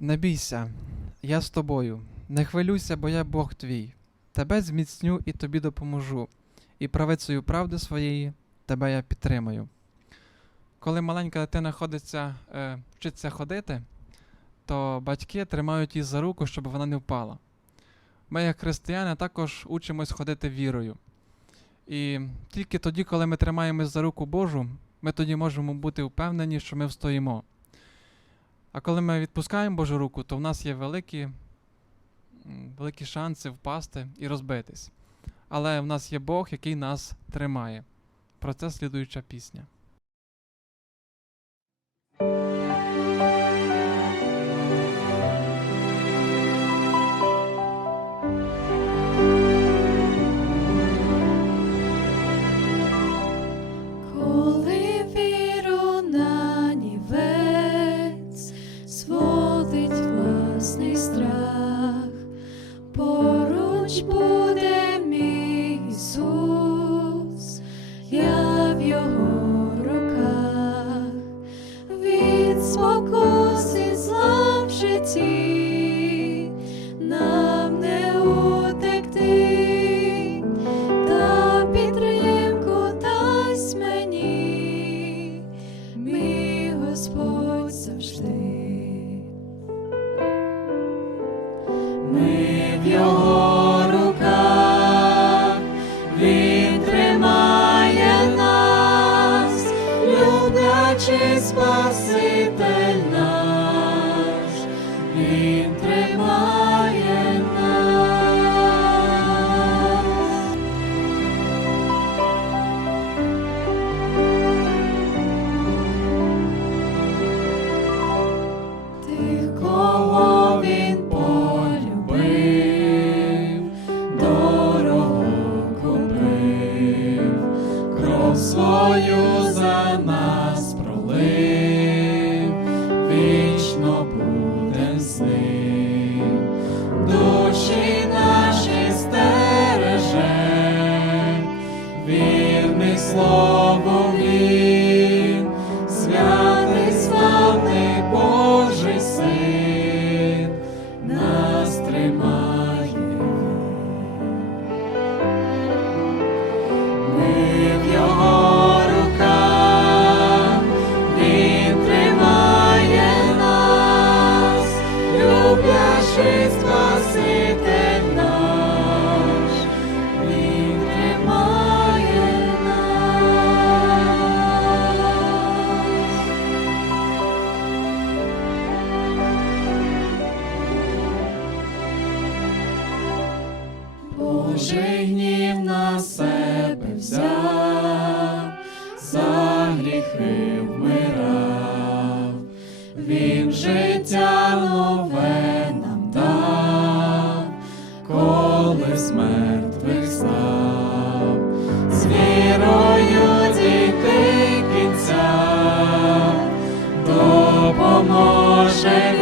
Не бійся, я з тобою. Не хвилюйся, бо я Бог твій. Тебе зміцню і тобі допоможу, і правицею правди своєї тебе я підтримаю. Коли маленька дитина ходиться, е, вчиться ходити, то батьки тримають її за руку, щоб вона не впала. Ми, як християни, також учимось ходити вірою. І тільки тоді, коли ми тримаємось за руку Божу, ми тоді можемо бути впевнені, що ми встоїмо. А коли ми відпускаємо Божу руку, то в нас є великі, великі шанси впасти і розбитись. Але в нас є Бог, який нас тримає. Про це слідуюча пісня. В його руках, він тримає нас, люблячий Спаситель наш, він він, святий славний Божий син, чужий на себе взяв, за гріхи вмирав, він життя нове нам дав, коли з мертвих став, з вірою дійти кінця допоможе.